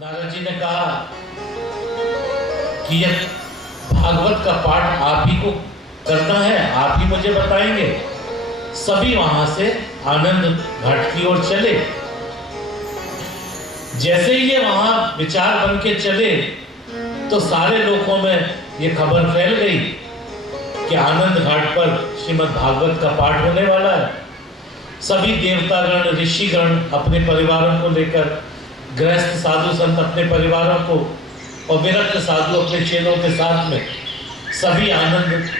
नारद जी ने कहा कि यह भागवत का पाठ आप ही को करना है, आप ही मुझे बताएंगे। सभी वहां से आनंद घाट की ओर चले। जैसे ही ये वहां विचार बन के चले तो सारे लोगों में ये खबर फैल गई कि आनंद घाट पर श्रीमद् भागवत का पाठ होने वाला है। सभी देवतागण, ऋषिगण अपने परिवारों को लेकर, गृहस्थ साधु संत अपने परिवारों को और विरक्त साधु अपने चेलों के साथ में सभी आनंद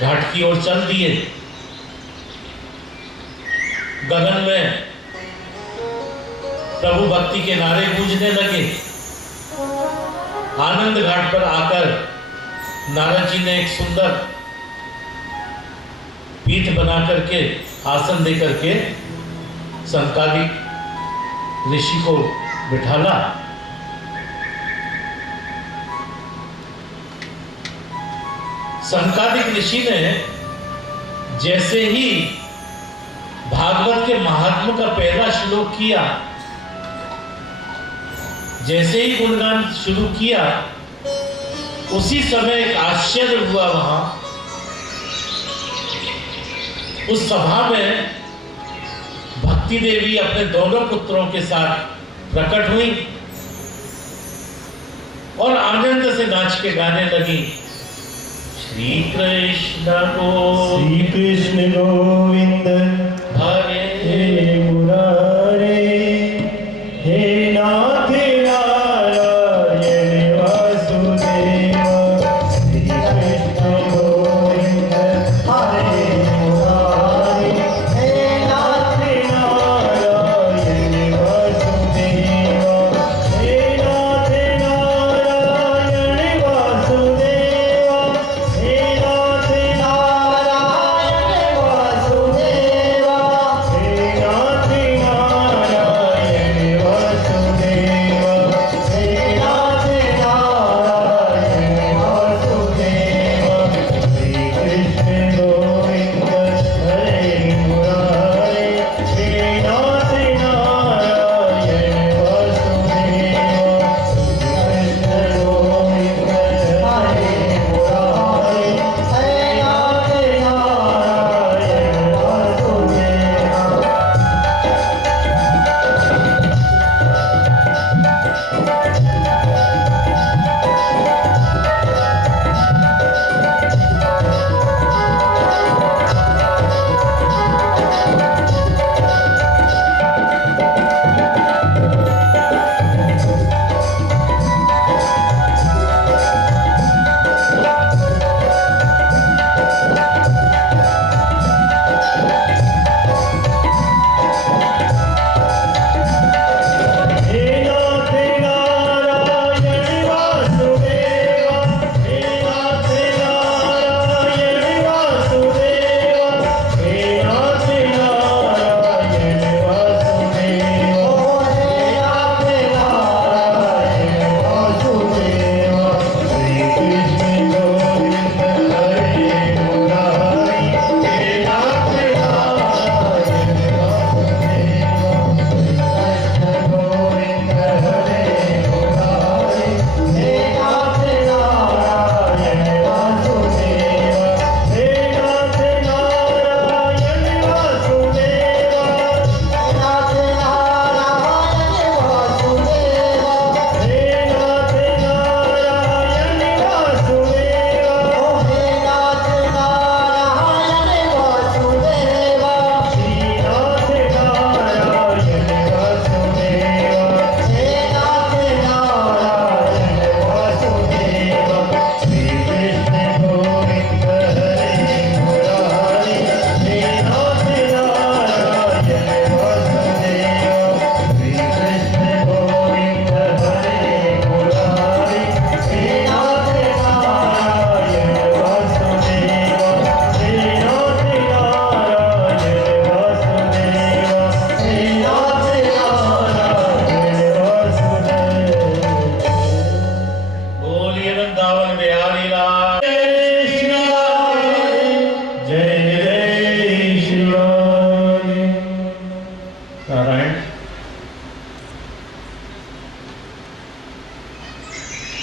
घाट की ओर चल दिए। गगन में प्रभु भक्ति के नारे गूंजने लगे। आनंद घाट पर आकर नारद जी ने एक सुंदर पीठ बना करके, आसन दे करके संकालिक ऋषि को बिठाला। संकालिक ऋषि ने जैसे ही भागवत के महात्मा का पहला श्लोक किया, जैसे ही गुणगान शुरू किया, उसी समय एक आश्चर्य हुआ। वहां उस सभा में भक्ति देवी अपने दोनों पुत्रों के साथ प्रकट हुई और आनंद से नाच के गाने लगी। श्री कृष्ण गोविंद हरे मुरारे, हे नाथ नारायण वासुदेव। श्री कृष्ण गोविंद हरे मुरारे, हे नाथ नारायण वासुदेव। हे नाथ नारायण वासुदेव, हे नाथ नारायण वासुदेव।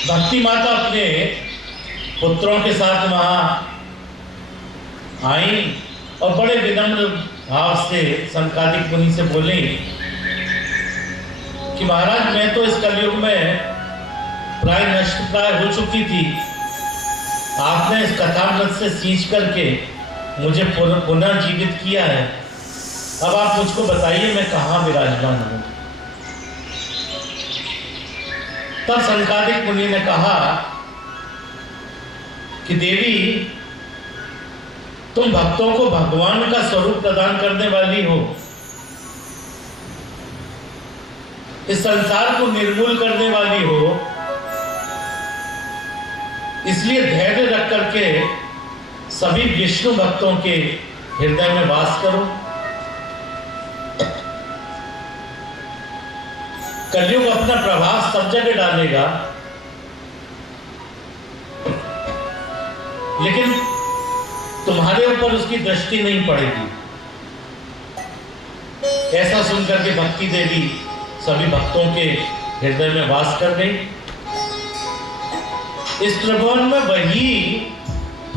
भक्ति माता अपने पुत्रों के साथ वहां आई और बड़े विनम्र भाव से सनकादिक मुनि से बोले कि महाराज, मैं तो इस कलयुग में प्राय नष्ट प्राय हो चुकी थी। आपने इस कथामृत से सींच करके मुझे पुनः जीवित किया है। अब आप मुझको बताइए मैं कहाँ विराजमान हूं। तब सनकादिक मुनि ने कहा कि देवी, तुम भक्तों को भगवान का स्वरूप प्रदान करने वाली हो, इस संसार को निर्मूल करने वाली हो, इसलिए धैर्य रख करके सभी विष्णु भक्तों के हृदय में वास करो। कलयुग अपना प्रभाव सब जगह डालेगा, लेकिन तुम्हारे ऊपर उसकी दृष्टि नहीं पड़ेगी। ऐसा सुनकर के भक्ति देवी सभी भक्तों के हृदय में वास कर गई। इस त्रिभुवन में वही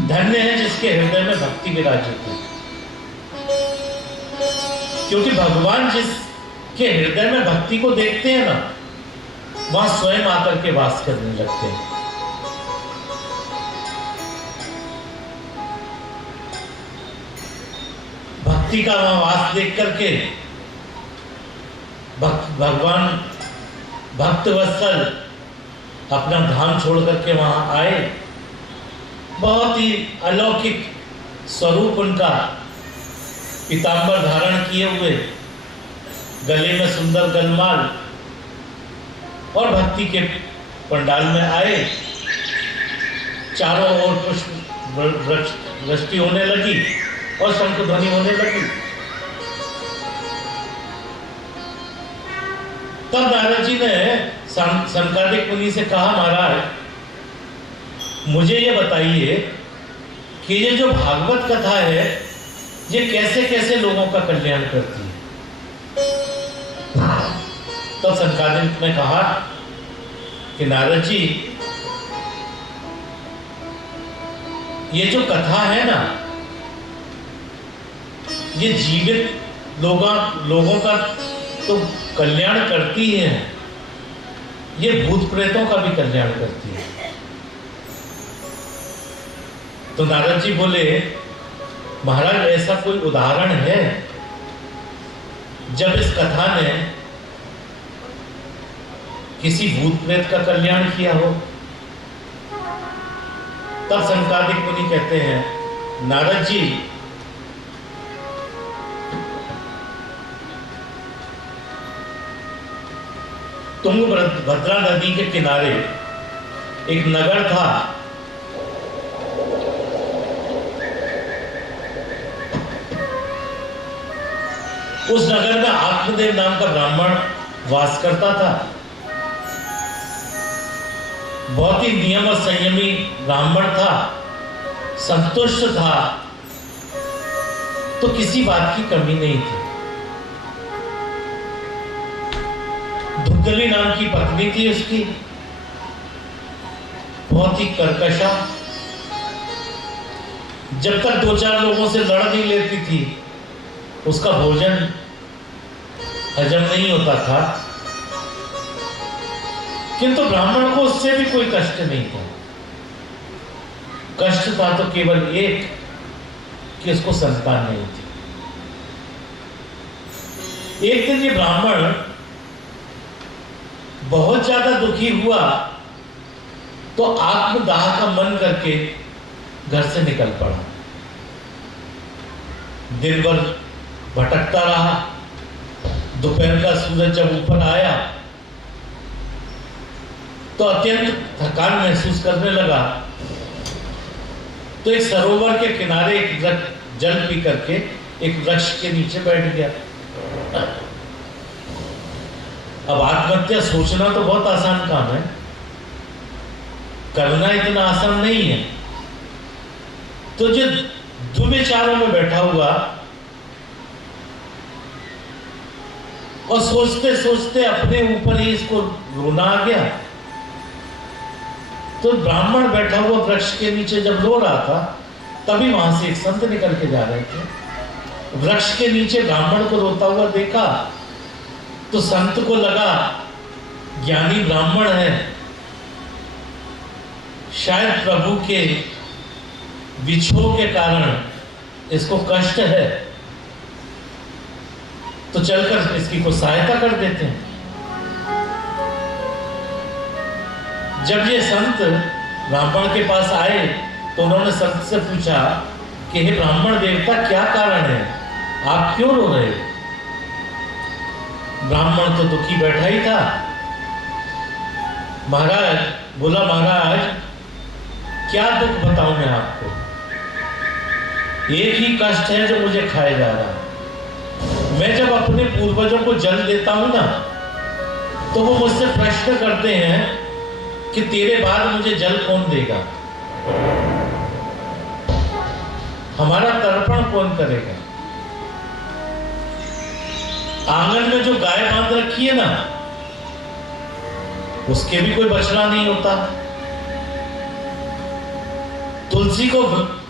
धन्य है जिसके हृदय में भक्ति विराजित है, क्योंकि भगवान जिसके हृदय में भक्ति को देखते हैं ना, वहां स्वयं आकर के वास करने लगते हैं। भक्ति का वहां वास देख करके भगवान भक्तवत्सल अपना धाम छोड़ करके वहां आए। बहुत ही अलौकिक स्वरूप उनका, पीतांबर धारण किए हुए, गले में सुंदर गलमाल, और भक्ति के पंडाल में आए। चारों ओर पुष्प वृष्टि होने लगी और शंख ध्वनि होने लगी। तब नारद जी ने सनकादिक मुनि से कहा, महाराज, मुझे ये बताइए कि ये जो भागवत कथा है, ये कैसे कैसे लोगों का कल्याण करती है। तो सनकादिक ने कहा कि नारद जी, ये जो कथा है ना, ये जीवित लोगों का तो कल्याण करती है, ये भूत प्रेतों का भी कल्याण करती है। तो नारद जी बोले, महाराज, ऐसा कोई उदाहरण है जब इस कथा ने किसी भूत प्रेत का कल्याण किया हो? तब सनकादिक मुनि कहते हैं, नारद जी, तुंगभद्रा नदी के किनारे एक नगर था। उस नगर में आत्मदेव नाम का ब्राह्मण वास करता था। बहुत ही नियम और संयमी ब्राह्मण था, संतुष्ट था, तो किसी बात की कमी नहीं थी। धुंधली नाम की पत्नी थी उसकी, बहुत ही कर्कशा। जब तक दो चार लोगों से लड़ नहीं लेती थी, उसका भोजन हजम नहीं होता था। किंतु ब्राह्मण को उससे भी कोई कष्ट नहीं था। कष्ट था तो केवल एक, कि उसको संतान नहीं थी। एक दिन ये ब्राह्मण बहुत ज्यादा दुखी हुआ, तो आत्मदाह का मन करके घर से निकल पड़ा। दिन भर भटकता रहा। दोपहर का सूरज जब ऊपर आया तो अत्यंत थकान महसूस करने लगा। तो एक सरोवर के किनारे एक जल पी करके एक वृक्ष के नीचे बैठ गया। अब आत्महत्या सोचना तो बहुत आसान काम है, करना इतना आसान नहीं है। तो जो दुविचारों में बैठा हुआ और सोचते सोचते अपने ऊपर ही इसको रोना आ गया तो ब्राह्मण बैठा हुआ वृक्ष के नीचे जब रो रहा था, तभी वहां से एक संत निकल के जा रहे थे। वृक्ष के नीचे ब्राह्मण को रोता हुआ देखा तो संत को लगा ज्ञानी ब्राह्मण है, शायद प्रभु के विछोह के कारण इसको कष्ट है, तो चलकर इसकी को सहायता कर देते हैं। जब ये संत ब्राह्मण के पास आए तो उन्होंने संत से पूछा कि हे ब्राह्मण देवता, क्या कारण है, आप क्यों रो रहे हो? ब्राह्मण तो दुखी बैठा ही था। महाराज बोला, महाराज क्या दुख बताऊं मैं आपको, एक ही कष्ट है जो मुझे खाया जा रहा है। मैं जब अपने पूर्वजों को जल देता हूं ना, तो वो मुझसे प्रश्न करते हैं कि तेरे बाद मुझे जल कौन देगा, हमारा तर्पण कौन करेगा। आंगन में जो गाय बांध रखी है ना, उसके भी कोई बछड़ा नहीं होता। तुलसी को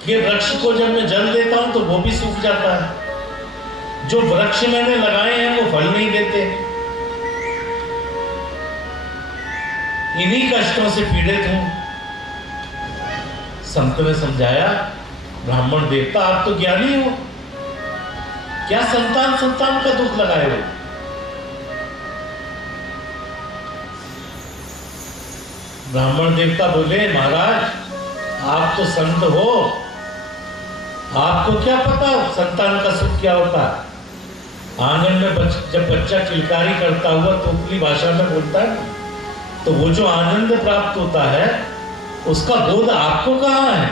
के वृक्ष को जब मैं जल देता हूं तो वो भी सूख जाता है। जो वृक्ष मैंने लगाए हैं वो फल नहीं देते। इन्हीं कष्टों से पीड़ित हूं। संत ने समझाया, ब्राह्मण देवता आप तो ज्ञानी हो, क्या संतान संतान का दुख लगाए हो। ब्राह्मण देवता बोले, महाराज आप तो संत हो, आपको क्या पता संतान का सुख क्या होता है। आंगन में जब बच्चा किलकारी करता हुआ तोतली भाषा में बोलता है, तो वो जो आनंद प्राप्त होता है उसका बोध आपको कहां है।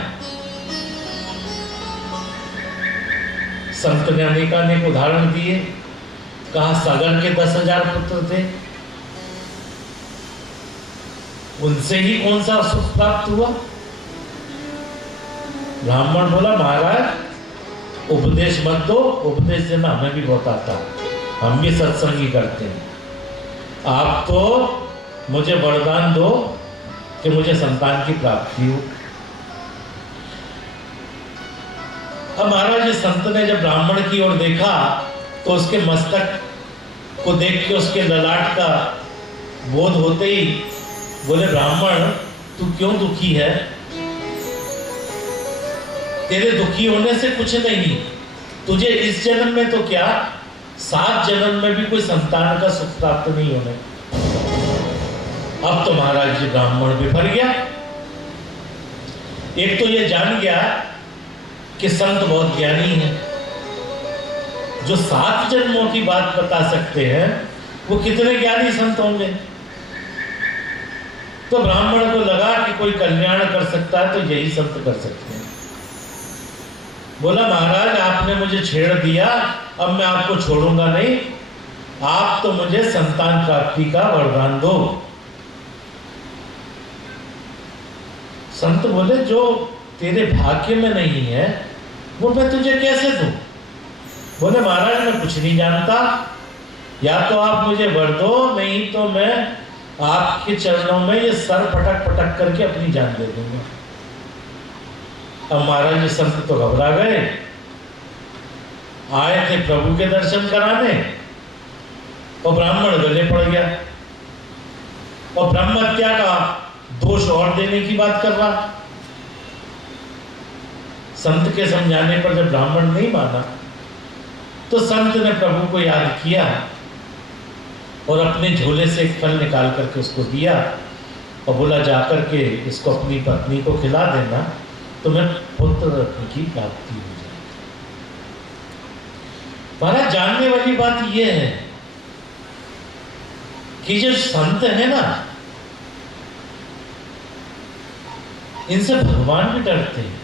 संत ने अनेकानेक उदाहरण दिए। कहा सागर के 10,000 पुत्र थे, उनसे ही कौन सा सुख प्राप्त हुआ। ब्राह्मण बोला, महाराज उपदेश मत दो, उपदेश देना हमें भी बहुत आता है, हम भी सत्संगी करते हैं। आप तो मुझे वरदान दो कि मुझे संतान की प्राप्ति हो। अब महाराज इस संत ने जब ब्राह्मण की ओर देखा तो उसके मस्तक को देख के उसके ललाट का बोध होते ही बोले, ब्राह्मण तू क्यों दुखी है, तेरे दुखी होने से कुछ नहीं, तुझे इस जन्म में तो क्या 7 जन्म में भी कोई संतान का सुख प्राप्त नहीं होने। अब तो महाराज जी ब्राह्मण बिफर गया। एक तो ये जान गया कि संत बहुत ज्ञानी है, जो 7 जन्मों की बात बता सकते हैं, वो कितने ज्ञानी संत होंगे। तो ब्राह्मण को लगा कि कोई कल्याण कर सकता है तो यही संत कर सकते हैं। बोला, महाराज आपने मुझे छेड़ दिया, अब मैं आपको छोड़ूंगा नहीं, आप तो मुझे संतान प्राप्ति का वरदान दो। संत बोले, जो तेरे भाग्य में नहीं है वो मैं तुझे कैसे दूं। बोले, महाराज मैं कुछ नहीं जानता, या तो आप मुझे वर दो, नहीं तो मैं आपके चरणों में ये सर पटक पटक करके अपनी जान दे दूंगा। अब महाराज जी संत तो घबरा गए, आए थे प्रभु के दर्शन कराने, और ब्राह्मण गले पड़ गया और ब्रह्म हत्या का दोष और देने की बात कर रहा। संत के समझाने पर जब ब्राह्मण नहीं माना तो संत ने प्रभु को याद किया और अपने झोले से एक फल निकाल करके उसको दिया और बोला, जाकर के इसको अपनी पत्नी को खिला देना, तुम्हें पुत्र रत्न की प्राप्ति हो जाएगी। महाराज जानने वाली बात यह है कि जो संत है ना, इनसे भगवान भी डरते हैं।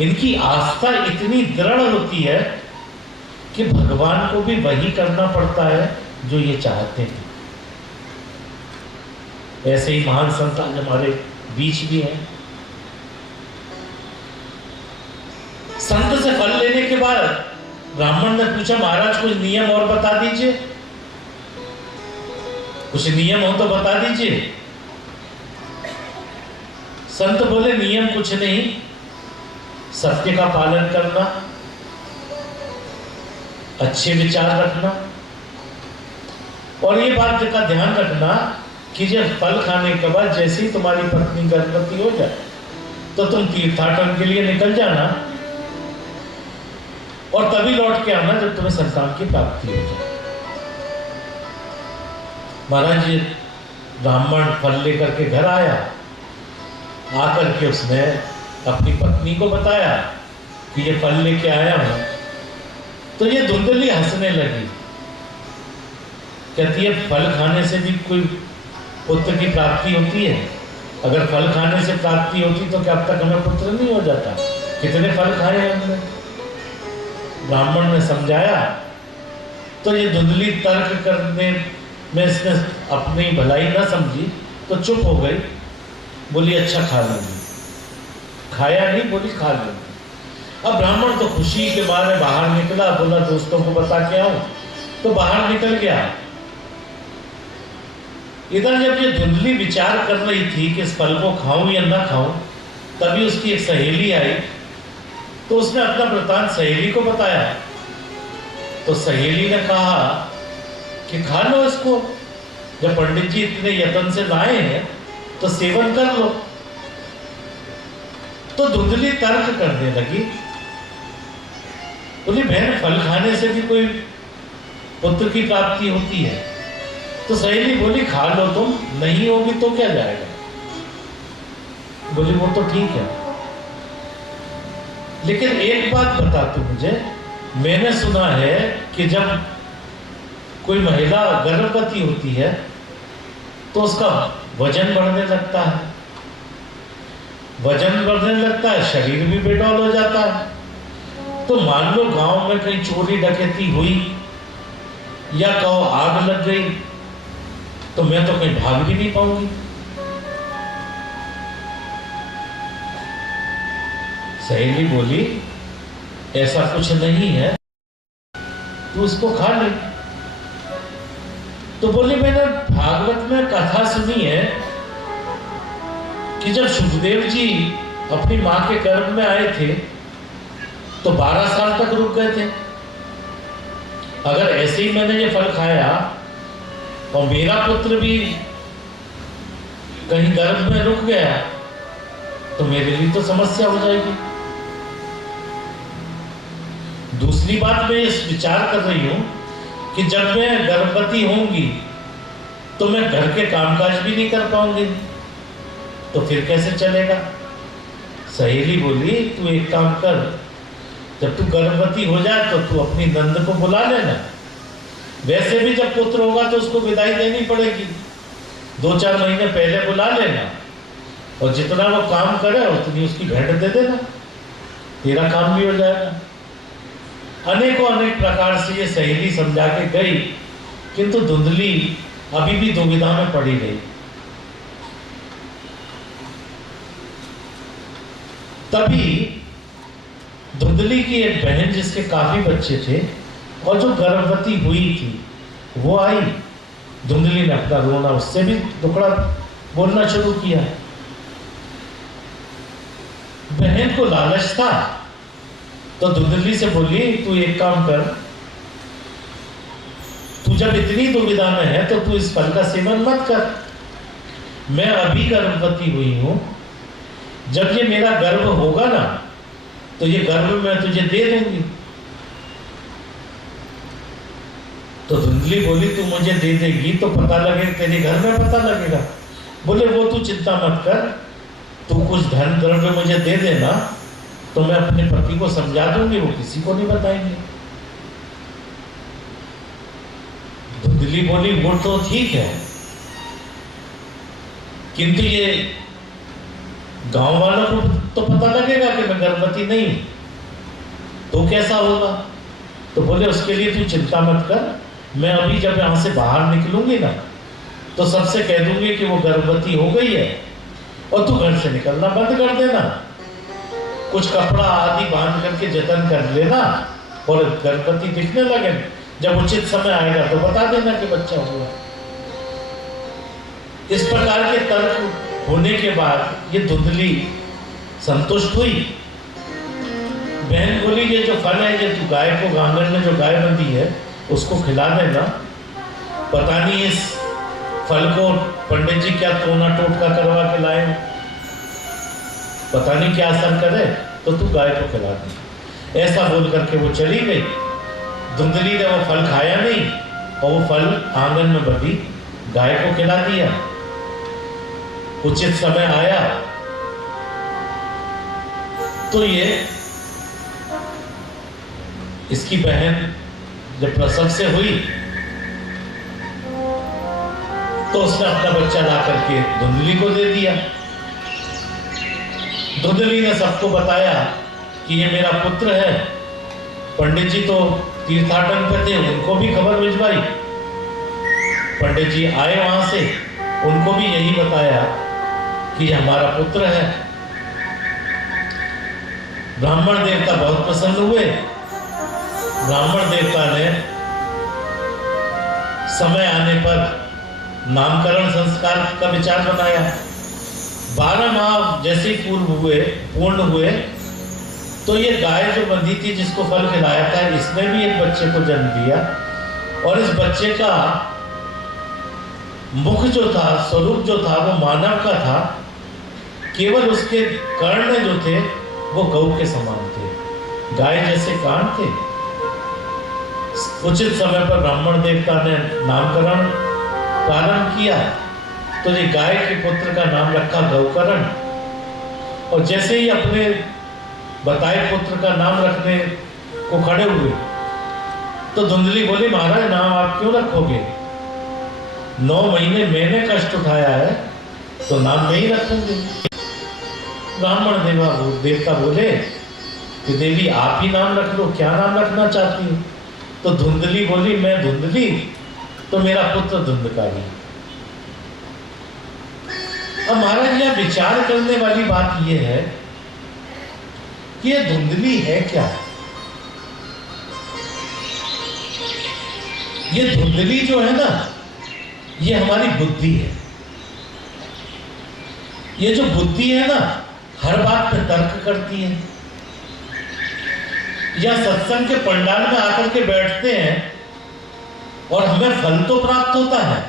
इनकी आस्था इतनी दृढ़ होती है कि भगवान को भी वही करना पड़ता है जो ये चाहते हैं। ऐसे ही महान संत आज हमारे बीच भी हैं। संत से फल लेने के बाद ब्राह्मण ने पूछा, महाराज कुछ नियम और बता दीजिए। कुछ नियम हो तो बता दीजिए। संत बोले नियम कुछ नहीं, सत्य का पालन करना, अच्छे विचार रखना, और ये बात का ध्यान रखना कि जब फल खाने के बाद जैसे ही तुम्हारी पत्नी गर्भवती हो जाए तो तुम तीर्थाटन के लिए निकल जाना, और तभी लौट के आना जब तुम्हें संतान की प्राप्ति हो जाए। महाराज जी ब्राह्मण फल लेकर के घर आया, आकर के उसने अपनी पत्नी को बताया कि ये फल लेके आया हूं। तो ये धुंधली हंसने लगी, कहती है फल खाने से भी कोई पुत्र की प्राप्ति होती है? अगर फल खाने से प्राप्ति होती तो क्या अब तक हमें पुत्र नहीं हो जाता? कितने फल खाए हमने। ब्राह्मण ने समझाया तो ये धुंधली तर्क करने में इसने अपनी भलाई ना समझी तो चुप हो गई। बोली अच्छा खा लूंगी। खाया नहीं, बोली खा लूंगी। अब ब्राह्मण तो खुशी के मारे बाहर निकला, बोला दोस्तों को बता के आऊं, तो बाहर निकल गया। इधर जब ये धुंधली विचार कर रही थी कि इस फल को खाऊं या ना खाऊं, तभी उसकी एक सहेली आई, तो उसने अपना वृतांत सहेली को बताया। तो सहेली ने कहा कि खा लो इसको, जब पंडित जी इतने यत्न से लाए हैं तो सेवन कर लो। तो धुंधली तर्क करने लगी, बोली बहन फल खाने से भी कोई पुत्र की प्राप्ति होती है? तो सहेली बोली खा लो तुम, नहीं होगी तो क्या जाएगा। बोली वो तो ठीक है, लेकिन एक बात बता तू मुझे, मैंने सुना है कि जब कोई महिला गर्भवती होती है तो उसका वजन बढ़ने लगता है, वजन बढ़ने लगता है, शरीर भी बेडौल हो जाता है। तो मान लो गांव में कहीं चोरी डकैती हुई या कहो आग लग गई तो मैं तो कहीं भाग भी नहीं पाऊंगी। सहेली बोली ऐसा कुछ नहीं है, तू उसको खा ले। तो बोली मैंने भागवत में कथा सुनी है कि जब सुखदेव जी अपनी मां के गर्भ में आए थे तो 12 साल तक रुक गए थे। अगर ऐसे ही मैंने ये फल खाया और मेरा पुत्र भी कहीं गर्भ में रुक गया तो मेरे लिए तो समस्या हो जाएगी। दूसरी बात मैं इस विचार कर रही हूं कि जब मैं गर्भवती होंगी तो मैं घर के कामकाज भी नहीं कर पाऊंगी, तो फिर कैसे चलेगा। सहेली बोली तू एक काम कर, जब तू गर्भवती हो जाए तो तू अपनी नंद को बुला लेना, वैसे भी जब पुत्र होगा तो उसको विदाई देनी पड़ेगी, 2-4 महीने पहले बुला लेना, और जितना वो काम करे उतनी उसकी भेंट दे देना, तेरा काम भी हो जाएगा। अनेकों अनेक प्रकार से ये सहेली समझा के गई, किंतु धुंधली अभी भी दुविधा में पड़ी रही। तभी धुंधली की एक बहन जिसके काफी बच्चे थे और जो गर्भवती हुई थी वो आई। धुंधली ने अपना रोना उससे भी दुखड़ा बोलना शुरू किया। बहन को लालच था तो धुंधली से बोली तू एक काम कर, तू जब इतनी दुविधा में है तो तू इस फल का सेवन मत कर, मैं अभी गर्भवती हुई हूं, जब ये मेरा गर्भ होगा ना तो ये गर्भ मैं तुझे दे दूंगी। तो धुंधली बोली तू मुझे दे देगी तो पता लगेगा, तेरे घर में पता लगेगा। बोले वो तू चिंता मत कर, तू कुछ धन द्रव्य मुझे दे देना तो मैं अपने पति को समझा दूंगी, वो किसी को नहीं बताएंगे। धुंधली बोली वो तो ठीक है, किंतु ये गांव वालों को तो पता लगेगा कि मैं गर्भवती नहीं हूं, तो कैसा होगा। तो बोले उसके लिए तू चिंता मत कर, मैं अभी जब यहां से बाहर निकलूंगी ना तो सबसे कह दूंगी कि वो गर्भवती हो गई है और तू घर से निकलना बंद कर देना, कुछ कपड़ा आदि बांध करके जतन कर लेना, और गर्भवती दिखने लगे जब उचित समय आएगा तो बता देना कि बच्चा हुआ। इस प्रकार के तर्क होने के बाद ये धुंधली संतुष्ट हुई। बहन बोली ये जो फल है, ये तू गाय को, आंगन में जो गाय बंधी है उसको खिला देना। पता नहीं इस फल को पंडित जी क्या टोना टोटका करवा के लाए, पता नहीं क्या असर करे, तो तू गाय को खिला दे। ऐसा बोल करके वो चली गई। धुंधली ने वो फल खाया नहीं और वो फल आंगन में बंधी गाय को खिला दिया। उचित समय आया तो ये इसकी बहन जब प्रसव से हुई तो उसने अपना बच्चा ला करके धुंधली को दे दिया। धुंधली ने सबको बताया कि ये मेरा पुत्र है। पंडित जी तो तीर्थाटन पे थे, उनको भी खबर भिजवाई। पंडित जी आए वहां से, उनको भी यही बताया कि ये हमारा पुत्र है। ब्राह्मण देवता बहुत प्रसन्न हुए। ब्राह्मण देवता ने समय आने पर नामकरण संस्कार का विचार बनाया। 12 माह जैसे पूर्ण हुए तो ये गाय जो बंधी थी, जिसको फल खिलाया था, इसने भी एक बच्चे को जन्म दिया। और इस बच्चे का मुख जो था, स्वरूप जो था, वो मानव का था। केवल उसके कर्ण जो थे वो गौ के समान थे, गाय जैसे कान थे। उचित समय पर ब्राह्मण देवता ने नामकरण प्रारंभ किया तो ये गाय के पुत्र का नाम रखा गौकर्ण। और जैसे ही अपने बताए पुत्र का नाम रखने को खड़े हुए तो धुंधली बोली, महाराज नाम आप क्यों रखोगे? 9 महीने मैंने कष्ट उठाया है तो नाम नहीं रखूंगी। ब्राह्मण देवता बोले कि देवी आप ही नाम रख लो, क्या नाम रखना चाहती हो? तो धुंधली बोली, मैं धुंधली तो मेरा पुत्र धुंधकारी। अब महाराज यह विचार करने वाली बात यह है कि यह धुंधली है क्या? ये धुंधली जो है ना, ये हमारी बुद्धि है। ये जो बुद्धि है ना, हर बात पे तर्क करती है। या सत्संग के पंडाल में आकर के बैठते हैं और हमें फल तो प्राप्त होता है,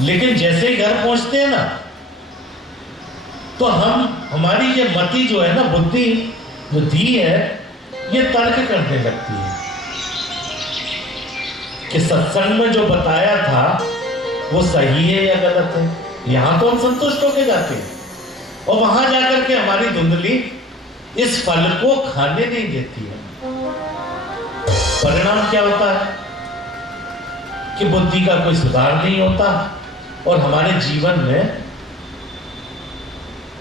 लेकिन जैसे ही घर पहुंचते हैं ना तो हमारी ये मति जो है ना, बुद्धि है, ये तर्क करने लगती है कि सत्संग में जो बताया था वो सही है या गलत है। यहां तो हम संतुष्ट होकर जाते हैं और वहां जाकर के हमारी धुंधली इस फल को खाने नहीं देती है। परिणाम क्या होता है कि बुद्धि का कोई सुधार नहीं होता और हमारे जीवन में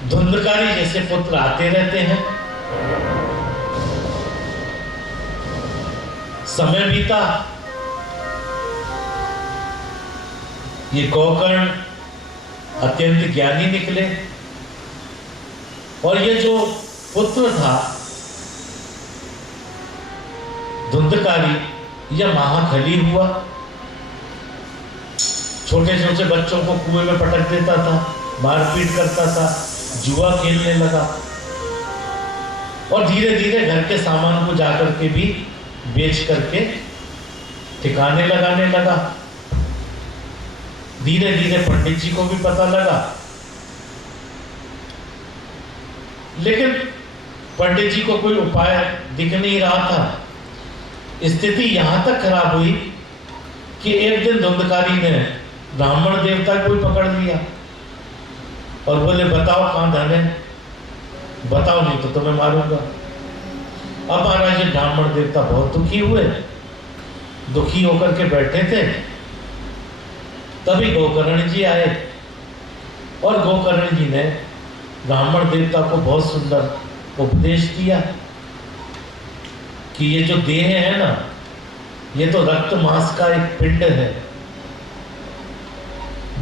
धुंधकारी जैसे पुत्र आते रहते हैं। समय बीता, ये गौकर्ण अत्यंत ज्ञानी निकले और ये जो पुत्र था धुंधकारी, यह महाखली हुआ। छोटे छोटे बच्चों को कुएं में पटक देता था, मारपीट करता था, जुआ खेलने लगा और धीरे धीरे घर के सामान को जाकर के भी बेच करके ठिकाने लगाने लगा। धीरे धीरे पंडित जी को भी पता लगा, लेकिन पंडित जी को कोई उपाय दिख नहीं रहा था। स्थिति यहां तक खराब हुई कि एक दिन धुंधकारी ने ब्राह्मण देवता को भी पकड़ लिया और बोले, बताओ कहां धन है, बताओ नहीं तो तुम्हें मारूंगा। अब महाराज जी ब्राह्मण देवता बहुत दुखी हुए, दुखी होकर के बैठे थे। तभी गोकर्ण जी आए और गोकर्ण जी ने ब्राह्मण देवता को बहुत सुंदर उपदेश दिया कि ये जो देह है ना, ये तो रक्त मांस का एक पिंड है।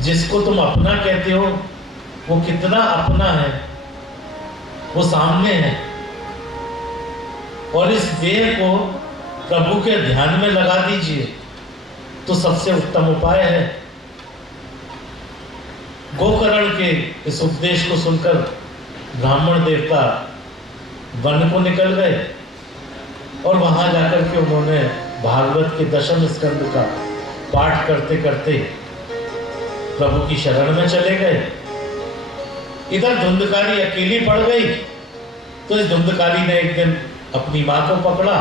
जिसको तुम अपना कहते हो वो कितना अपना है, वो सामने है। और इस देह को प्रभु के ध्यान में लगा दीजिए तो सबसे उत्तम उपाय है। गोकर्ण के इस उपदेश को सुनकर ब्राह्मण देवता वन को निकल गए और वहां जाकर के उन्होंने भागवत के दशम स्कंद का पाठ करते करते प्रभु की शरण में चले गए। इधर धुंधकारी अकेली पड़ गई, तो इस धुंधकारी ने एक दिन अपनी मां को पकड़ा,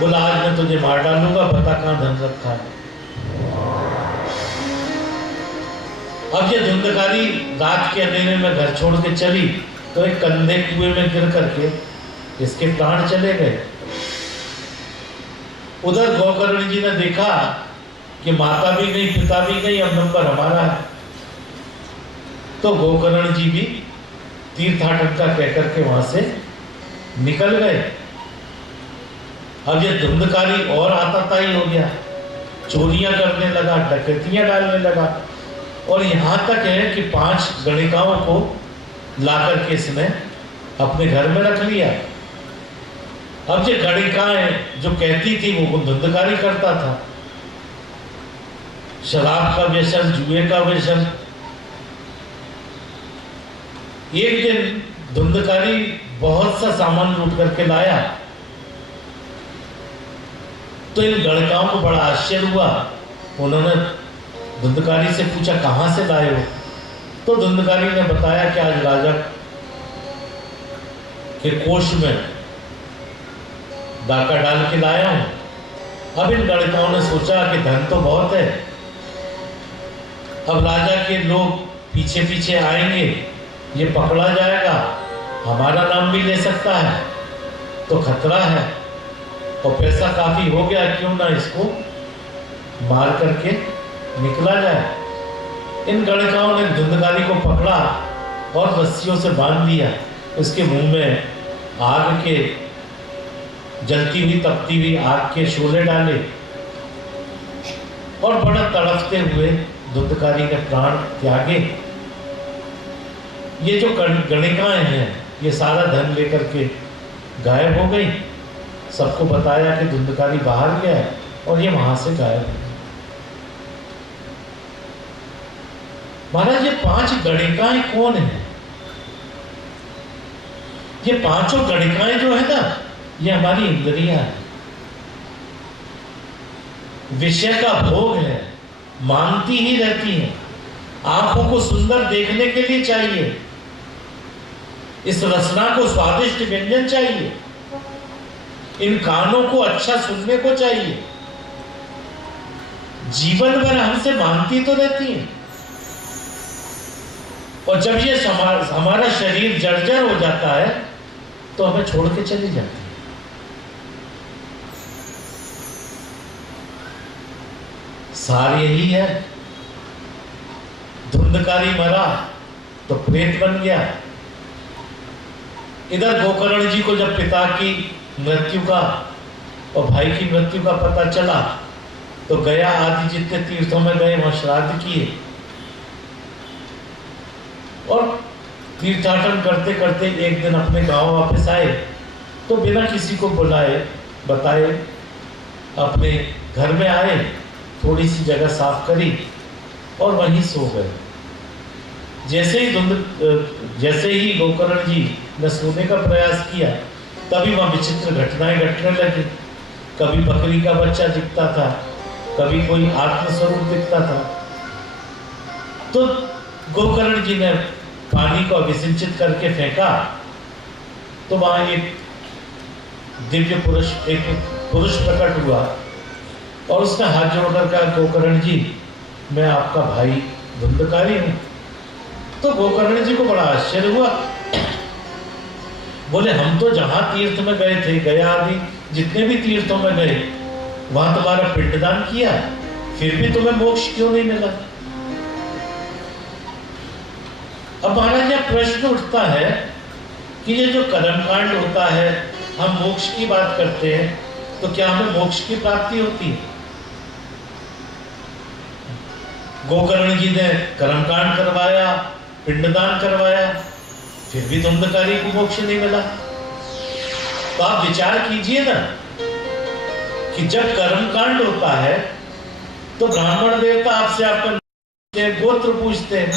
बोला आज मैं तुझे मार डालूंगा, बता कहां धन रखा है। अब ये धुंधकारी रात के अंधेरे में घर छोड़ के चली तो एक कंधे कुएं में गिर करके इसके प्राण चले गए। उधर गोकर्ण जी ने देखा कि माता भी नहीं पिता भी नहीं, अब नंबर हमारा है। तो गोकर्ण जी भी तीर्थाटन का कहकर के वहां से निकल गए। अब ये धुंधकारी और आताताई हो गया, चोरियां करने लगा, डकैतियां डालने लगा और यहां तक है कि 5 गणिकाओं को लाकर के इसने अपने घर में रख लिया। अब ये गणिकाएं जो कहती थी वो धुंधकारी करता था, शराब का व्यसन, जुए का व्यसन। एक दिन धुंधकारी बहुत सा सामान लूट करके लाया तो इन गणिकाओं को बड़ा आश्चर्य हुआ। उन्होंने धुंधकारी से पूछा कहां से लाए हो? तो धुंधकारी ने बताया कि आज राजा के कोष में डाका डाल के लाया हूं। अब इन गणिकाओं ने सोचा कि धन तो बहुत है, अब राजा के लोग पीछे पीछे आएंगे, ये पकड़ा जाएगा, हमारा नाम भी ले सकता है, तो खतरा है और पैसा काफी हो गया, क्यों ना इसको मार करके निकला जाए। इन गणिकाओं ने धुंधकारी को पकड़ा और रस्सियों से बांध दिया, उसके मुंह में आग के जलती हुई तपती हुई आग के शोले डाले और बड़ा तड़पते हुए धुंधकारी ने प्राण त्यागे। ये जो गणिकाएं हैं ये सारा धन लेकर के गायब हो गई। सबको बताया कि धुंधकारी बाहर गया है और ये वहां से गायब हो गई। महाराज ये 5 गणिकाएं कौन है? ये 5 गणिकाएं जो है ना, ये हमारी इंद्रियां है, विषय का भोग है, मांगती ही रहती है। आंखों को सुंदर देखने के लिए चाहिए, इस रचना को स्वादिष्ट व्यंजन चाहिए, इन कानों को अच्छा सुनने को चाहिए, जीवन भर हमसे मांगती तो रहती है। और जब ये हमारा शरीर जर्जर हो जाता है तो हमें छोड़ के चली जाती है। सार यही है, धुंधकारी मरा तो प्रेत बन गया। इधर गोकर्ण जी को जब पिता की मृत्यु का और भाई की मृत्यु का पता चला तो गया आदि जितने तीर्थों में गए वहां श्राद्ध किए और तीर्थाटन करते करते एक दिन अपने गांव वापस आए तो बिना किसी को बुलाए बताए अपने घर में आए, थोड़ी सी जगह साफ करी और वहीं सो गए। जैसे ही गोकर्ण जी ने सोने का प्रयास किया तभी वहां विचित्र घटनाएं घटने लगी। कभी बकरी का बच्चा दिखता था, कभी कोई आत्मस्वरूप दिखता था। तो गोकर्ण जी ने पानी को अभिसिंचित करके फेंका तो वहां एक दिव्य पुरुष, एक पुरुष प्रकट हुआ और उसने हाथ जोड़कर कहा, गोकर्ण जी मैं आपका भाई धुंधकारी हूं। तो गोकर्ण जी को बड़ा आश्चर्य हुआ, बोले हम तो जहां तीर्थ में गए थे, गया आदि जितने भी तीर्थों में गए वहां तुम्हारा पिंडदान किया, फिर भी तुम्हें मोक्ष क्यों नहीं मिला? अब महाराज यह प्रश्न उठता है कि ये जो कर्मकांड होता है, हम मोक्ष की बात करते हैं तो क्या हमें मोक्ष की प्राप्ति होती है? गोकर्ण जी ने कर्मकांड करवाया, पिंडदान करवाया, फिर भी धुंधकारी को मोक्ष नहीं मिला। तो आप विचार कीजिए ना कि जब कर्मकांड होता है तो ब्राह्मण देवता आपसे आपका हैं, गोत्र पूछते हैं,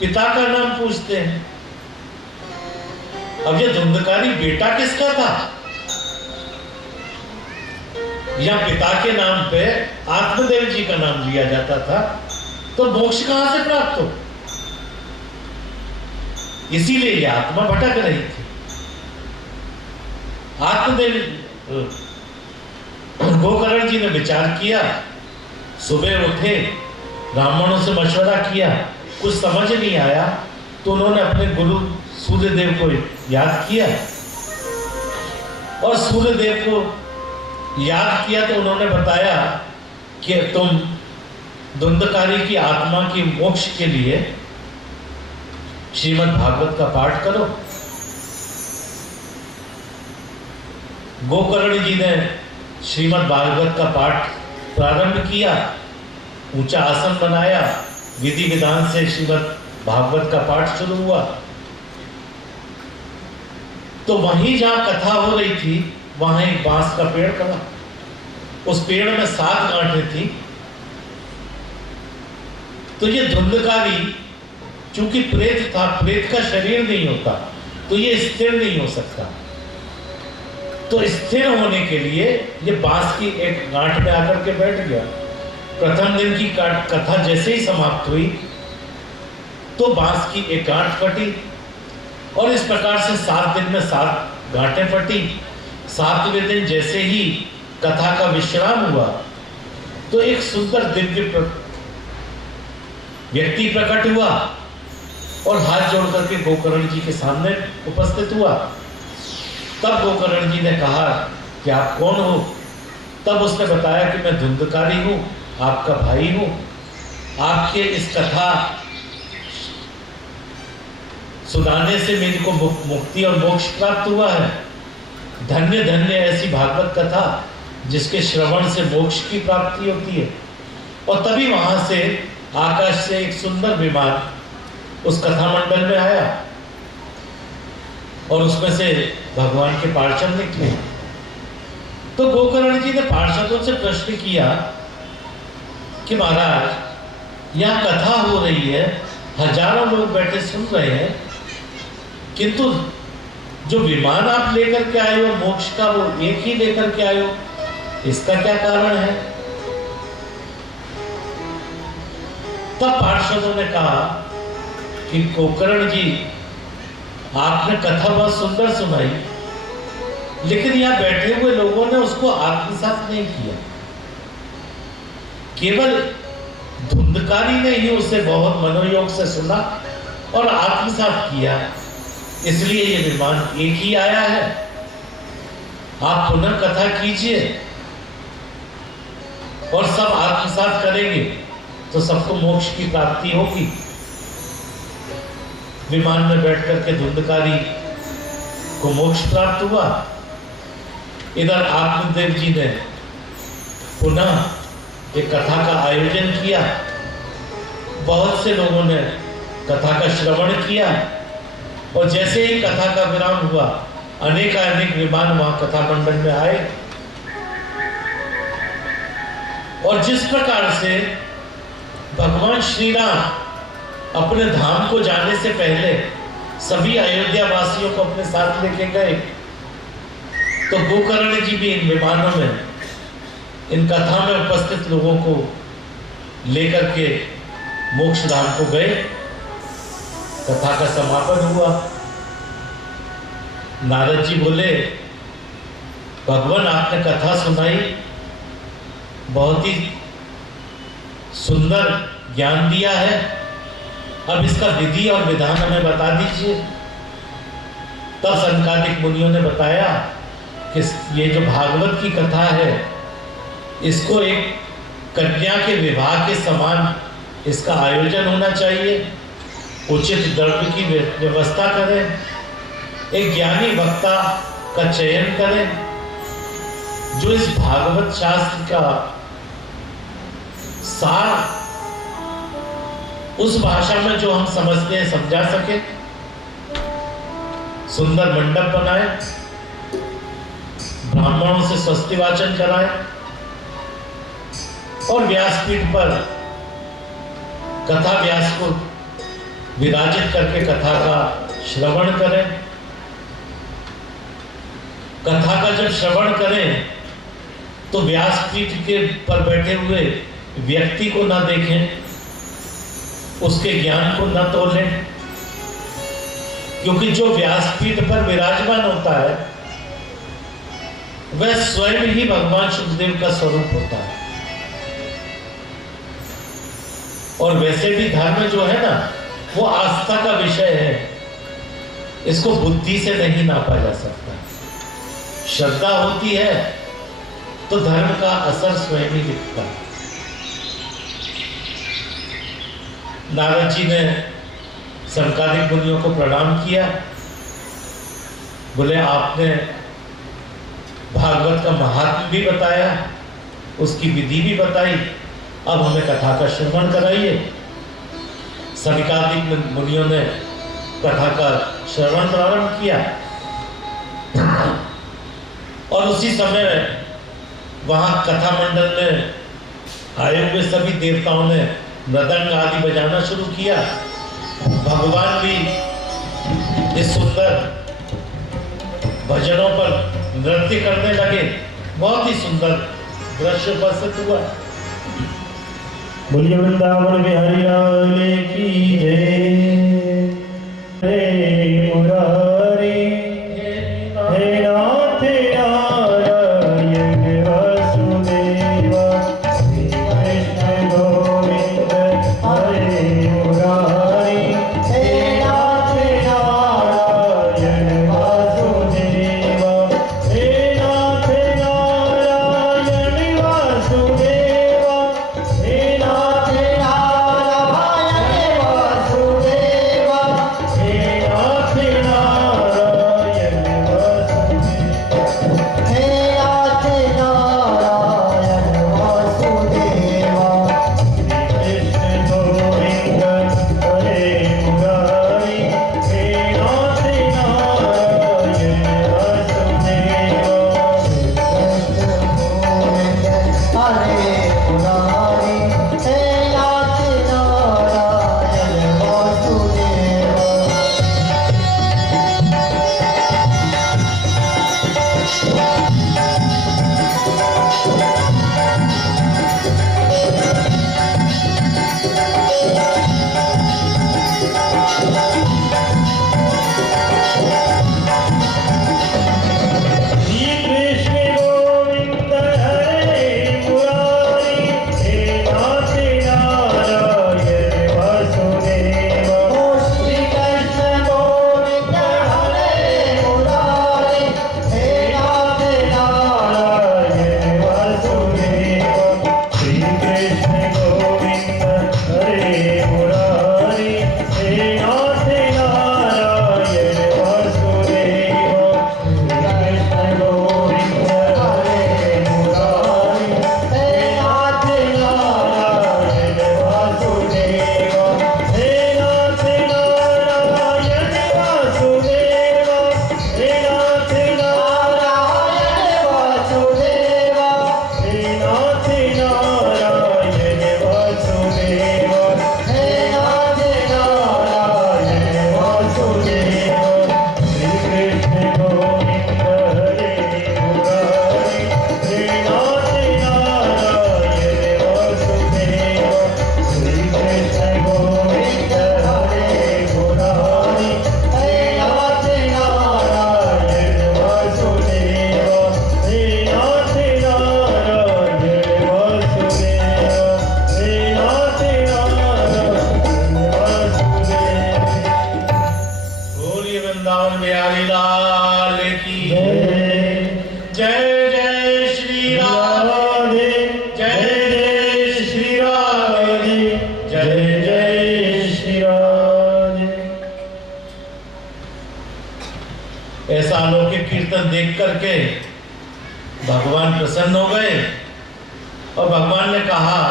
पिता का नाम पूछते हैं। अब ये धुंधकारी बेटा किसका था? या पिता के नाम पे आत्मदेव जी का नाम लिया जाता था, तो मोक्ष कहां से प्राप्त हो? इसीलिए ये आत्मा भटक रही थी। आत्मदेव गोकर्ण जी ने विचार किया, सुबह उठे, ब्राह्मणों से मशवरा किया, कुछ समझ नहीं आया, तो उन्होंने अपने गुरु सूर्यदेव को याद किया, और सूर्यदेव को याद किया तो उन्होंने बताया कि तुम धुंधकारी की आत्मा की मोक्ष के लिए श्रीमद् भागवत का पाठ करो। गोकर्ण जी ने श्रीमद् भागवत का पाठ प्रारंभ किया, ऊंचा आसन बनाया, विधि विधान से श्रीमद् भागवत का पाठ शुरू हुआ। तो वहीं जहां कथा हो रही थी, वहां एक बांस का पेड़ खड़ा, उस पेड़ में 7 गांठें थी। तो ये धुंधकारी चूंकि प्रेत था, प्रेत का शरीर नहीं होता, तो ये स्थिर नहीं हो सकता। तो स्थिर होने के लिए ये बांस की एक गांठ में आकर के बैठ गया। प्रथम दिन की कथा जैसे ही समाप्त हुई तो बांस की एक गांठ फटी, और इस प्रकार से 7 दिन में 7 गांठें फटी। 7वें दिन जैसे ही कथा का विश्राम हुआ तो एक सुंदर दिव्य व्यक्ति प्रकट हुआ और हाथ जोड़ करके गोकर्ण जी के सामने उपस्थित हुआ। तब गोकर्ण जी ने कहा कि आप कौन हो? तब उसने बताया कि मैं धुंधकारी हूं, आपका भाई हूं। आपके इस कथा सुनाने से मेरे को मुक्ति और मोक्ष प्राप्त हुआ है। धन्य धन्य ऐसी भागवत कथा जिसके श्रवण से मोक्ष की प्राप्ति होती है। और तभी वहां से आकाश से एक सुंदर विमान उस कथा मंडल में आया और उसमें से भगवान के पार्षद निकले। तो गोकर्ण जी ने पार्षदों से प्रश्न किया कि महाराज, यहां कथा हो रही है, हजारों लोग बैठे सुन रहे हैं, किंतु जो विमान आप लेकर के आए हो मोक्ष का, वो एक ही लेकर के आए हो, इसका क्या कारण है? तब पार्षदों ने कहा कि गोकर्ण जी, आपने कथा बहुत सुंदर सुनाई, लेकिन यहां बैठे हुए लोगों ने उसको आत्मसात नहीं किया। केवल धुंधकारी ने ही उसे बहुत मनोयोग से सुना और आत्मसात किया, इसलिए ये विमान एक ही आया है। आप पुनः कथा कीजिए और सब आत्मसात करेंगे तो सबको मोक्ष की प्राप्ति होगी। विमान में बैठ करके धुंधकारी को मोक्ष प्राप्त हुआ। इधर आत्मदेव जी ने पुनः एक कथा का आयोजन किया। बहुत से लोगों ने कथा का श्रवण किया और जैसे ही कथा का विराम हुआ, अनेक विमान वहां कथा मंडल में आए। और जिस प्रकार से भगवान श्री राम अपने धाम को जाने से पहले सभी अयोध्या वासियों को अपने साथ लेके गए, तो गोकर्ण जी भी इन विमानों में, इन कथा में उपस्थित लोगों को लेकर के मोक्ष धाम को गए। कथा का समापन हुआ। नारद जी बोले, भगवान आपने कथा सुनाई, बहुत ही सुंदर ज्ञान दिया है, अब इसका विधि और विधान हमें बता दीजिए। तब सनकादिक मुनियों ने बताया कि ये जो भागवत की कथा है, इसको एक कन्या के विवाह के समान इसका आयोजन होना चाहिए, उचित द्रव्य की व्यवस्था करें, एक ज्ञानी वक्ता का चयन करें जो इस भागवत शास्त्र का सार उस भाषा में जो हम समझते हैं समझा सके। सुंदर मंडप बनाए, ब्राह्मणों से स्वस्ति वाचन कराए और व्यासपीठ पर कथा व्यास को विराजित करके कथा का श्रवण करें। कथा का जब श्रवण करें तो व्यासपीठ के पर बैठे हुए व्यक्ति को ना देखें, उसके ज्ञान को न तोलें, क्योंकि जो व्यासपीठ पर विराजमान होता है वह स्वयं ही भगवान सुखदेव का स्वरूप होता है। और वैसे भी धर्म जो है ना वो आस्था का विषय है, इसको बुद्धि से नहीं नापा जा सकता। श्रद्धा होती है तो धर्म का असर स्वयं ही दिखता है। नारद जी ने संकादिक मुनियों को प्रणाम किया, बोले आपने भागवत का महात्म्य भी बताया, उसकी विधि भी बताई, अब हमें कथा का श्रवण कराइए। संकादिक मुनियों ने कथा का श्रवण प्रारंभ किया और उसी समय वहां कथा मंडल में आए हुए सभी देवताओं ने मृदंग आदि बजाना शुरू किया। भगवान भी इस सुंदर भजनों पर नृत्य करने लगे। बहुत ही सुंदर दृश्य उपस्थित हुआ। बोलिए वृंदावन बिहारी लाल की जय। हे मुरारी हे नाथ नारायण वासुदेव कृष्ण गोविंद हरे मुरारी हे नाथ नारायण वासुदेव हे नाथ नारायण वासुदेव हे नाथ नारायण वासुदेव हे नाथ नारायण वासुदेव हे नाथ नारायण वासुदेव कृष्ण गोविंद हरे मुरारी हे नाथ नारायण वासुदेव कृष्ण गोविंद हरे मुरारी हे नाथ नारायण वासुदेव। श्री कृष्ण गोविंद हरे मुरारी हे नाथ नारायण वासुदेव। श्री कृष्ण गोविंद हरे मुरारी हे नाथ नारायण वासुदेव। श्री कृष्ण गोविंद हरे मुरारी हे नाथ नारायण वासुदेव। कृष्ण गोविंद हरे मुरारी हे नाथ नारायण वासुदेव। हे नाथ नारायण वासुदेव हे नाथ नारायण वासुदेव हे नाथ नारायण वासुदेव हे नाथ नारायण वासुदेव। श्री कृष्ण गोविंद हरे मुरारी हे नाथ नारायण वासुदेव। श्री कृष्ण गोविंद हरे मुरारी हे नाथ नारायण वासुदेव हे नाथ नारायण वासुदेव हे नाथ नारायण वासुदेव। बोलिए वृंदावन बिहारी लाल की जय जय जय श्री राम, राधे जय जय श्री राधे जय जय श्री राधे। ऐसा अलौकिक कीर्तन देख करके भगवान प्रसन्न हो गए और भगवान ने कहा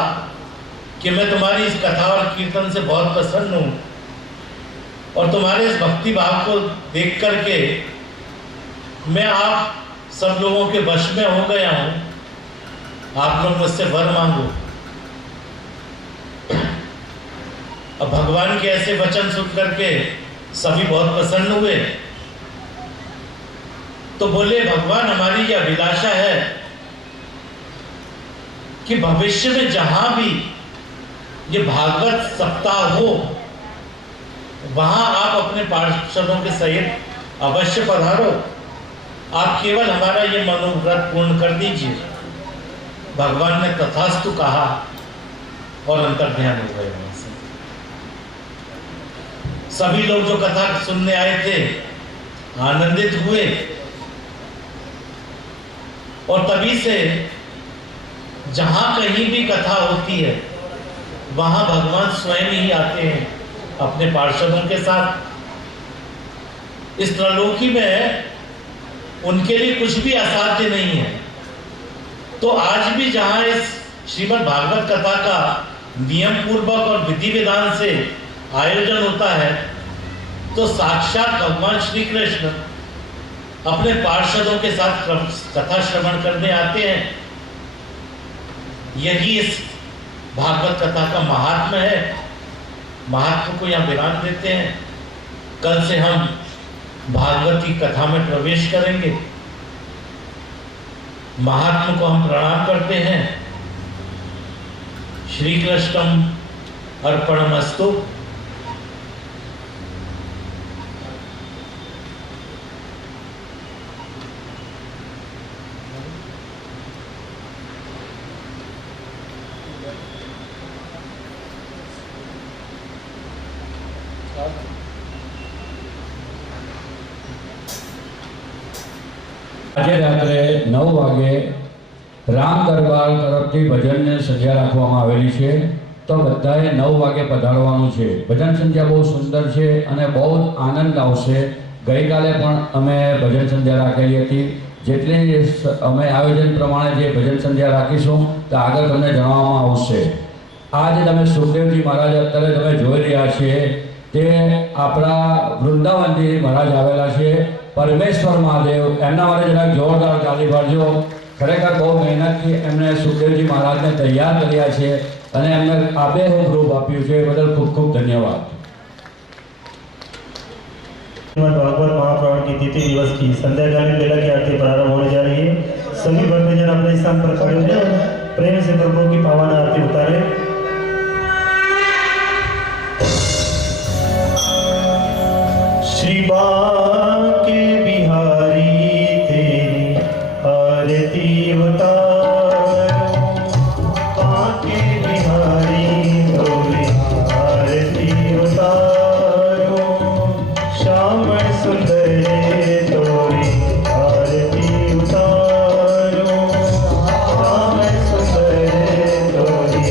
कि मैं तुम्हारी इस कथा और कीर्तन से बहुत प्रसन्न हूं और तुम्हारे इस भक्ति भाव को देख करके मैं आप सब लोगों के वश में हो गया हूं। आप लोग मुझसे वर मांगो। अब भगवान के ऐसे वचन सुन करके सभी बहुत प्रसन्न हुए। तो बोले भगवान हमारी यह अभिलाषा है कि भविष्य में जहां भी ये भागवत सप्ताह हो वहां आप अपने पार्षदों के सहित अवश्य पधारो। आप केवल हमारा ये मनोव्रत पूर्ण कर दीजिए। भगवान ने तथास्तु कहा और अंतर्ध्यान हो गए। वहां से सभी लोग जो कथा सुनने आए थे आनंदित हुए और तभी से जहां कहीं भी कथा होती है वहां भगवान स्वयं ही आते हैं अपने पार्षदों के साथ। इस त्रैलोकी में उनके लिए कुछ भी असाध्य नहीं है। तो आज भी जहां इस श्रीमद् भागवत कथा का नियम पूर्वक और विधि विधान से आयोजन होता है तो साक्षात भगवान श्री कृष्ण अपने पार्षदों के साथ कथा श्रवण करने आते हैं। यही इस भागवत कथा का महात्म्य है। महात्म्य को यहाँ विराम देते हैं। कल से हम भागवती कथा में प्रवेश करेंगे। महात्मा को हम प्रणाम करते हैं। श्री कृष्णम अर्पणमस्तु। આજે રાત્રે 9 વાગે રામ દરબાર તરફથી ભજનની સંધ્યા રાખવામાં આવેલી છે તો બધાએ 9 વાગે પધારવાનું છે। ભજન સંધ્યા બહુ સુંદર છે અને બહુ આનંદ આવશે। ગઈકાલે પણ અમે ભજન સંધ્યા રાખેલી હતી। જેટલી અમે આયોજન પ્રમાણે જે ભજન સંધ્યા રાખીશું તો આગળ તમને જણાવવામાં આવશે। આજે તમે સુખદેવજી મહારાજ અત્યારે તમે જોઈ રહ્યા છીએ તે આપણા વૃંદાવનથી મહારાજ આવેલા છે। परमेश्वर महादेव एमना माटे जरा जोरदार ताली पाडजो। खरेखर बहुत मेहनत थी एमने सुखदेवजी महाराज ने तैयार कर्या छे अने एमने आबेहूब रूप आप्युं छे। बदल खूब खूब धन्यवाद। श्रीमद् भागवत महापुराण की तिथि दिवस की संध्याकालीन बेला की आरती प्रारंभ होने जा रही है। सभी भक्तजन अपने स्थान पर खड़े हो प्रेम से प्रभु की पावन आरती उतारे। श्री बांके बिहारी तेरी आरती उतारो। बांके बिहारी तेरी आरती उतारो। श्याम सुंदर तोरी आरती उतारो। श्याम सुंदर तोरी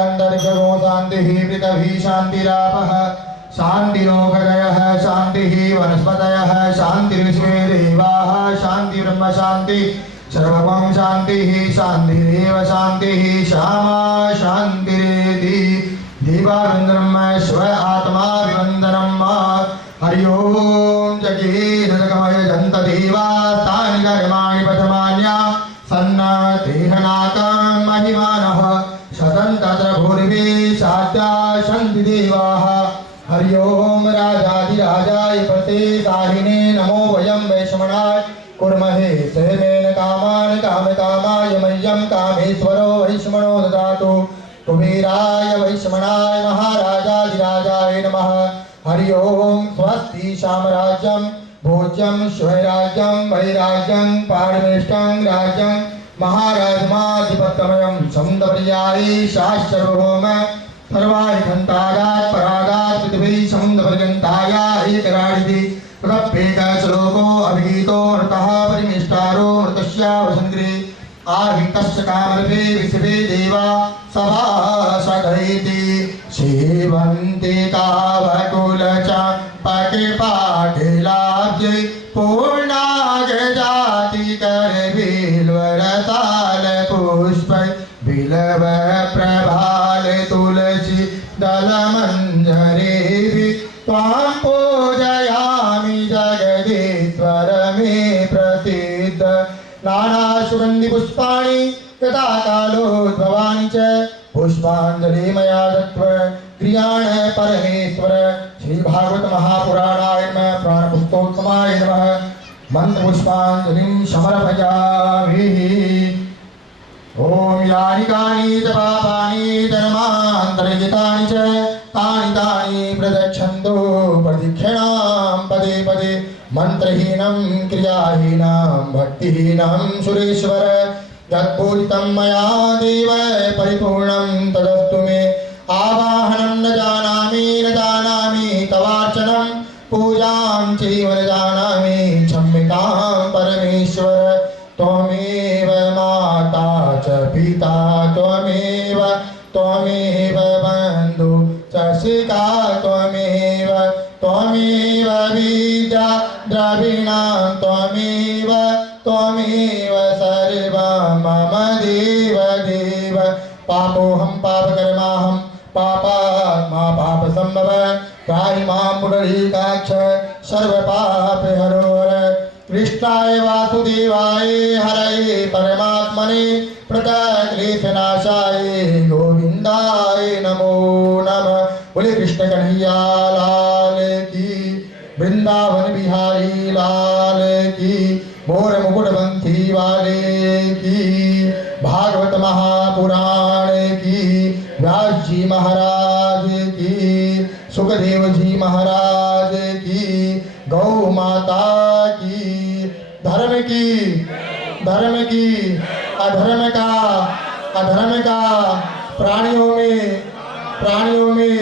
शान्तिरन्तरिक्षगो शान्तिः पृथिवी शान्तिरापः शान्तिरोगदयः शान्तिः वनस्पतयः शान्तिर्विश्वे देवाः शान्ति ब्रह्म शान्ति सर्वं शान्तिः शान्तिरेव शान्तिः श्यामा शान्तिरेति दीपावन्दनं स्व आत्मा विवन्दनं हरि ओं जगेदगमय जन्त देवा तानि कर्माणि पथमान्या सन्नतेहनाकं महिमानः शतं तत्र भूरिवे साध्या सन्ति देवाः हरि ओं राजाधिराजाय प्रसेदाहिने नमो वयं वैष्मणाय कुर्महे सेवेन कामान् कामकामाय मह्यं कामेश्वरो वैष्मणो ददातु कुबेराय वैष्मणाय महाराजाधिराजाय नमः हरि ओं स्वस्ति साम्राज्यं भोज्यं स्वैराज्यं वैराज्यं पारमेष्टं राज्यं महाराजमाधिपत्यमयं समुद्रपर्यायी शास्त्रभौम सर्वाणि घंटागात् परागात् पृथ्वी समुद्रपर्यन्ताया एकराडिति प्रत्येकश्लोको अभिगीतो मृतः परिनिष्ठारो मृतस्यावसङ्ग्रे आहितस्य कामर्भे विश्वे देवा सभासदैति सेवन्ते कावकुलचम्पकपाटिलाब्जे पूर्णागजातिकरबिल्वरताल पुष्प बिलव प्रभाल तुलसी दलमञ्जरेभि त्वां पूजयामि जगदीश्वर मे प्रसिद्ध नाना सुगंधि पुष्पाणि यथा कालोद्भवानि च पुष्पांजलि मया दत्त्वा क्रियाण परमेश्वर श्री भागवत महापुराणाय नमः प्राणपुष्पोत्तमाय नमः मंत्र पुष्पांजलिं समर्पयामि। ओम यानि कानि च पापानि जन्मान्तरहितानि च तानि तानि प्रदक्षन्तु प्रदक्षिणां पदे पदे मंत्रहीनं क्रियाहीनं भक्तिहीनं सुरेश्वर यत्पूजितं मया देव परिपूर्णं तदस्तु मे आवाहनं न जानामि तवार्चनं पूजां चैव न जानामि क्षम्यतां परमेश्वर त्वमेव माता च पिता त्वमेव बन्धु च शिखा त्वमेव विद्या द्रविणा त्वमेव सर्वं मम देव पापोऽहं पापकर्माहं पापात्मा पापसम्भव त्राहि मां पुंडरीकाक्ष सर्वपापहरो कृष्णाय वासुदेवाय हरये परमात्मने प्रतक्लेशनाशाय गोविन्दाय नमो नमः। बोले कृष्ण कन्हैया लाल की, वृंदावन बिहारी लाल की, मोर मुकुटबंधी वाले की, भागवत महापुराण की, व्यास जी महाराज की, सुखदेव जी महाराज की, गौ माता की, धर्म की अधर्म का प्राणियों में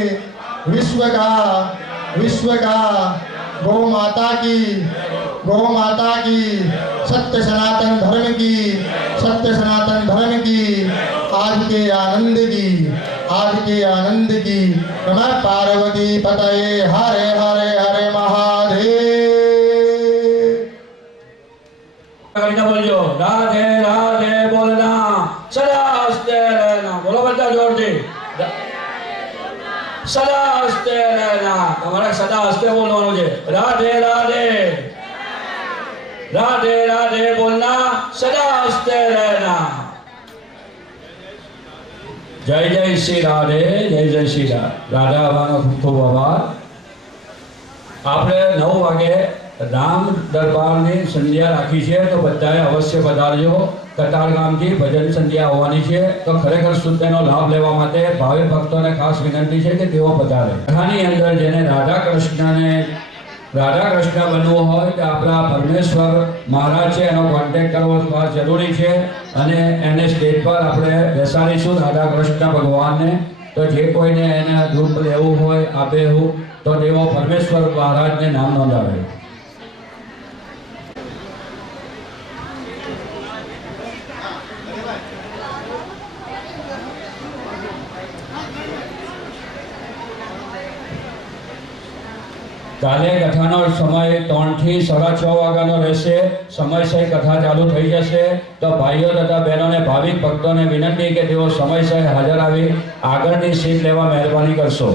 विश्व का गौ माता की सत्य सनातन धर्म की आज के आनंद की नमः पार्वती पतये हरे हरे हरे महादेव। बोलियो राधे राधे बोलना सदा हंसते रहना। बोलो बच्चा जोर से सदा हंसते रहना। तुम्हारा सदा हंसते बोलना मुझे राधे राधे राधे राधे बोलना सदा हंसते रहना। जय जय श्री राधे जय श्री राधा खूब आभार। આપણે 9 વાગે રામ દરબારની સંધ્યા રાખી છે તો બધાએ અવશ્ય પધારજો। કતારગામથી ભજન સંધ્યા હોવાની છે તો ખરેખર શુદ્ધનો લાભ લેવા માટે ભાવિ ભક્તોને ખાસ વિનંતી છે કે તેઓ પધારે। કથાની અંદર જેને રાધા કૃષ્ણ બનવું હોય તો આપણા પરમેશ્વર મહારાજ છે એનો કોન્ટેક્ટ કરવો ખાસ જરૂરી છે અને એને સ્ટેજ પર આપણે બેસાડીશું રાધા કૃષ્ણ ભગવાનને। તો જે કોઈને એને રૂપ લેવું હોય આબેહૂબ તો તેઓ પરમેશ્વર મહારાજને નામ નોંધાવે। કાલે કથાનો સમય 3 થી 6:30 વાગ્યાનો રહેશે. સમયસર કથા ચાલુ થઈ જશે. તો ભાઈઓ તથા બહેનોને ભાવિક ભક્તોને વિનંતી કે તેઓ સમયસર હાજર આવી આગળની સીટ લેવા મહેરબાની કરશો.